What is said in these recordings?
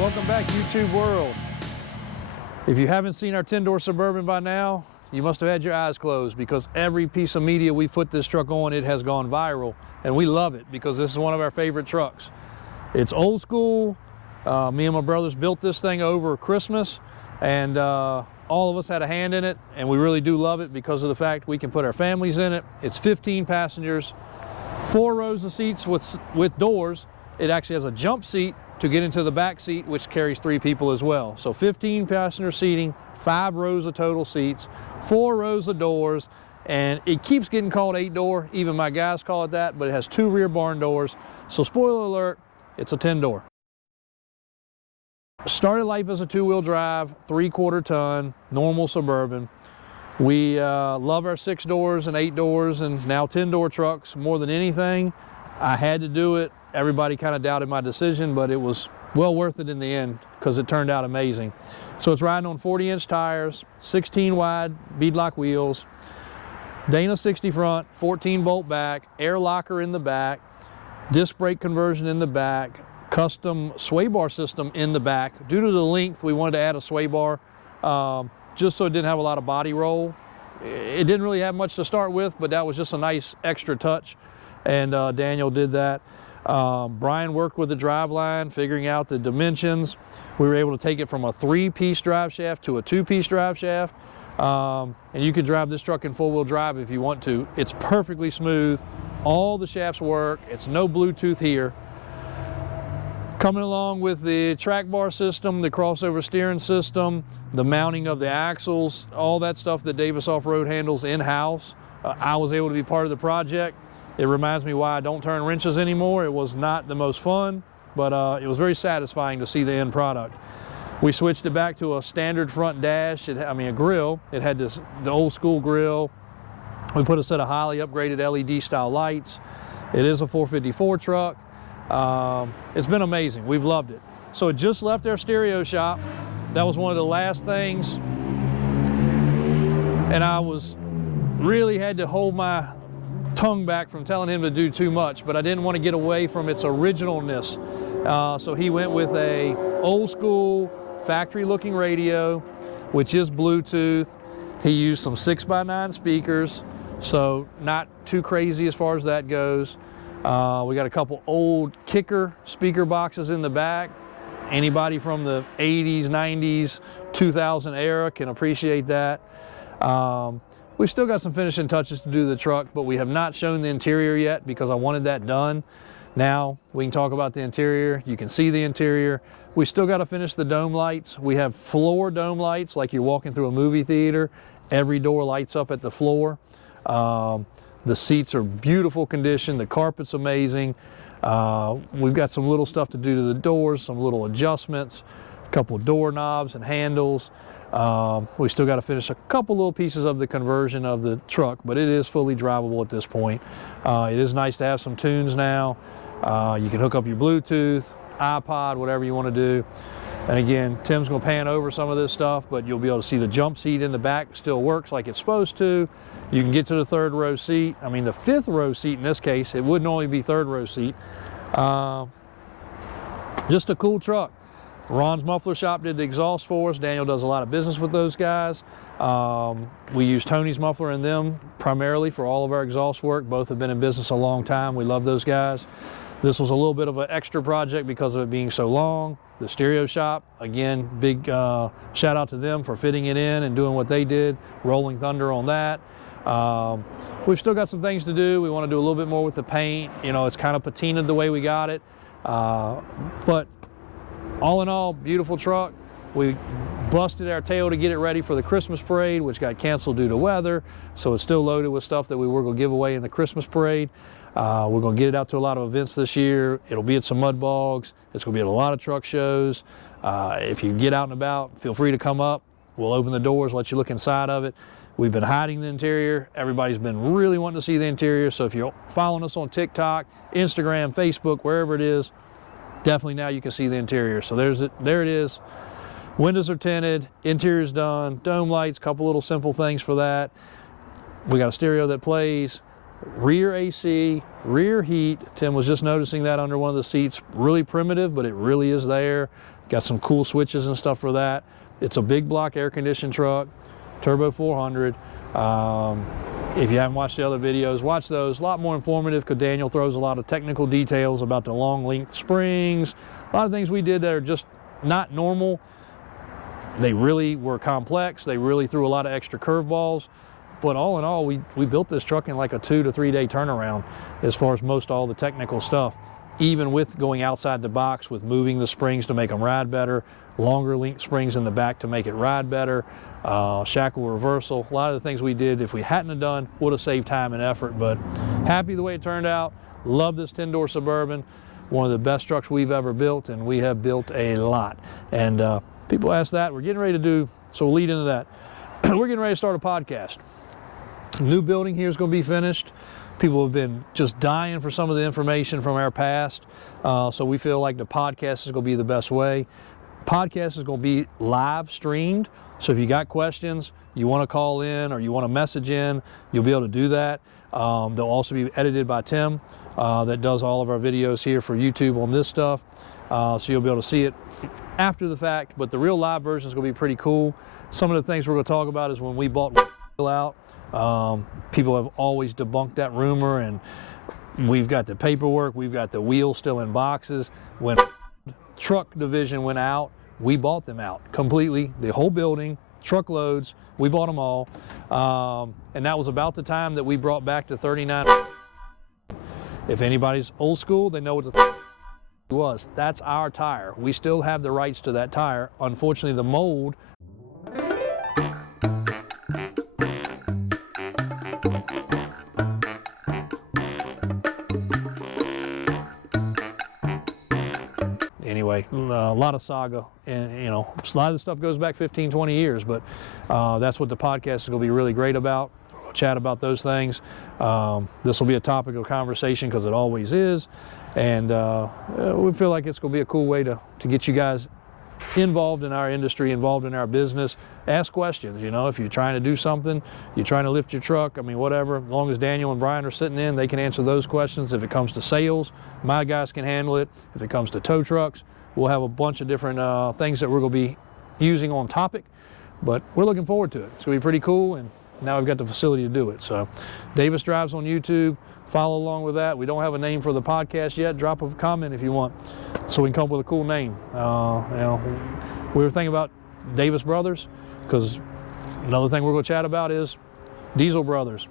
Welcome back, YouTube world. If you haven't seen our 10-door Suburban by now, you must have had your eyes closed, because every piece of media we've put this truck on, it has gone viral, and we love it because this is one of our favorite trucks. It's old school. Me and my brothers built this thing over Christmas, and all of us had a hand in it, and we really do love it because of the fact we can put our families in it. It's 15 passengers, 4 rows of seats with doors. It actually has a jump seat to get into the back seat, which carries 3 people as well. So 15 passenger seating, 5 rows of total seats, 4 rows of doors, and it keeps getting called 8-door. Even my guys call it that, but it has 2 rear barn doors. So spoiler alert, it's a 10-door. Started life as a 2-wheel drive, 3/4 ton, normal Suburban. We love our 6 doors and 8 doors and now 10-door trucks more than anything. I had to do it. Everybody kind of doubted my decision, but it was well worth it in the end because it turned out amazing. So it's riding on 40-inch tires, 16 wide beadlock wheels, Dana 60 front, 14-bolt back, air locker in the back, disc brake conversion in the back, custom sway bar system in the back. Due to the length, we wanted to add a sway bar just so it didn't have a lot of body roll. It didn't really have much to start with, but that was just a nice extra touch, and Daniel did that. Brian worked with the driveline, figuring out the dimensions. We were able to take it from a 3-piece drive shaft to a 2-piece drive shaft, and you could drive this truck in 4-wheel drive if you want to. It's perfectly smooth. All the shafts work. It's no Bluetooth here. Coming along with the track bar system, the crossover steering system, the mounting of the axles, all that stuff that Davis Off-Road handles in-house. I was able to be part of the project. It reminds me why I don't turn wrenches anymore. It was not the most fun, but it was very satisfying to see the end product. We switched it back to a standard front dash, a grill. It had the old school grill. We put a set of highly upgraded LED style lights. It is a 454 truck. It's been amazing. We've loved it. So it just left our stereo shop. That was one of the last things. And I really had to hold my tongue back from telling him to do too much, but I didn't want to get away from its originalness. So he went with a old school factory looking radio, which is Bluetooth. He used some 6x9 speakers, so not too crazy as far as that goes. We got a couple old kicker speaker boxes in the back. Anybody from the 80s, 90s, 2000 era can appreciate that. We've still got some finishing touches to do to the truck, but we have not shown the interior yet because I wanted that done. Now we can talk about the interior. You can see the interior. We still got to finish the dome lights. We have floor dome lights like you're walking through a movie theater. Every door lights up at the floor. The seats are beautiful condition. The carpet's amazing. We've got some little stuff to do to the doors, some little adjustments, a couple of door knobs and handles. We still got to finish a couple little pieces of the conversion of the truck, but it is fully drivable at this point. It is nice to have some tunes now. You can hook up your Bluetooth, iPod, whatever you want to do. And again, Tim's going to pan over some of this stuff, but you'll be able to see the jump seat in the back still works like it's supposed to. You can get to the 3rd row seat. I mean, the 5th row seat in this case, it wouldn't only be 3rd row seat. Just a cool truck. Ron's Muffler Shop did the exhaust for us. Daniel does a lot of business with those guys. We use Tony's Muffler and them primarily for all of our exhaust work. Both have been in business a long time. We love those guys. This was a little bit of an extra project because of it being so long. The stereo shop, again, big shout out to them for fitting it in and doing what they did. Rolling Thunder on that. We've still got some things to do. We want to do a little bit more with the paint. You know, it's kind of patinaed the way we got it. But all in all, beautiful truck. We busted our tail to get it ready for the Christmas parade, which got canceled due to weather. So it's still loaded with stuff that we were going to give away in the Christmas parade. We're going to get it out to a lot of events this year. It'll be at some mud bogs. It's going to be at a lot of truck shows. If you get out and about, feel free to come up. We'll open the doors, let you look inside of it. We've been hiding the interior. Everybody's been really wanting to see the interior. So if you're following us on TikTok, Instagram, Facebook, wherever it is, definitely now you can see the interior. So there it is. Windows are tinted, interior's done, dome lights, couple little simple things for that. We got a stereo that plays. rear AC, rear heat. Tim was just noticing that under one of the seats. Really primitive, but it really is there. Got some cool switches and stuff for that. It's a big block air conditioned truck, turbo 400. If you haven't watched the other videos, watch those. A lot more informative because Daniel throws a lot of technical details about the long length springs. A lot of things we did that are just not normal. They really were complex. They really threw a lot of extra curveballs. But all in all, we built this truck in like a 2 to 3 day turnaround as far as most all the technical stuff. Even with going outside the box with moving the springs to make them ride better, longer link springs in the back to make it ride better, shackle reversal. A lot of the things we did, if we hadn't have done, would have saved time and effort. But happy the way it turned out. Love this 10-door Suburban. One of the best trucks we've ever built, and we have built a lot. And people ask that. We're getting ready to do, so we'll lead into that. We're getting ready to start a podcast. New building here is going to be finished. People have been just dying for some of the information from our past. So we feel like the podcast is going to be the best way. Podcast is going to be live streamed. So if you got questions, you want to call in or you want to message in, you'll be able to do that. They'll also be edited by Tim that does all of our videos here for YouTube on this stuff. So you'll be able to see it after the fact, but the real live version is going to be pretty cool. Some of the things we're going to talk about is when we bought out. People have always debunked that rumor, and we've got the paperwork, we've got the wheels still in boxes. When truck division went out, we bought them out completely, the whole building, truckloads, we bought them all. And that was about the time that we brought back the 39. If anybody's old school, they know what the was. That's our tire. We still have the rights to that tire. Unfortunately, the mold anyway, a lot of saga, and you know, a lot of the stuff goes back 15, 20 years, but that's what the podcast is going to be really great about. We'll chat about those things. This will be a topic of conversation because it always is, and we feel like it's going to be a cool way to get you guys involved in our industry, involved in our business. Ask questions, you know, if you're trying to do something, you're trying to lift your truck, I mean, whatever, as long as Daniel and Brian are sitting in, they can answer those questions. If it comes to sales, my guys can handle it. If it comes to tow trucks, we'll have a bunch of different things that we're going to be using on topic, but we're looking forward to it. It's going to be pretty cool, and now we've got the facility to do it. So Davis Drives on YouTube. Follow along with that. We don't have a name for the podcast yet. Drop a comment if you want, so we can come up with a cool name. You know, we were thinking about Davis Brothers, because another thing we're going to chat about is Diesel Brothers.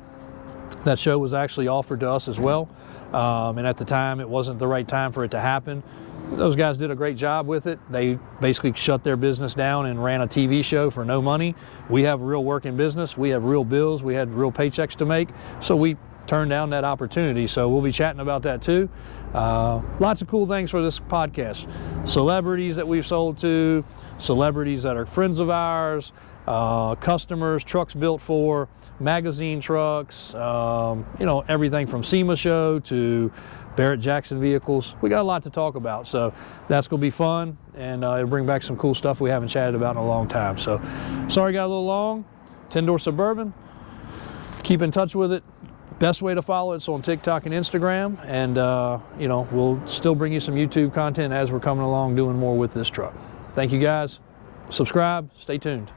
That show was actually offered to us as well, and at the time it wasn't the right time for it to happen. Those guys did a great job with it. They basically shut their business down and ran a TV show for no money. We have a real working business. We have real bills. We had real paychecks to make, so we turned down that opportunity. So we'll be chatting about that too. Lots of cool things for this podcast. Celebrities that we've sold to, celebrities that are friends of ours, customers, trucks built for, magazine trucks, you know, everything from SEMA show to Barrett Jackson vehicles. We got a lot to talk about, so that's going to be fun, and it'll bring back some cool stuff we haven't chatted about in a long time. So sorry got a little long. 10-door Suburban. Keep in touch with it. Best way to follow it's on TikTok and Instagram, and you know, we'll still bring you some YouTube content as we're coming along doing more with this truck. Thank you guys. Subscribe, stay tuned.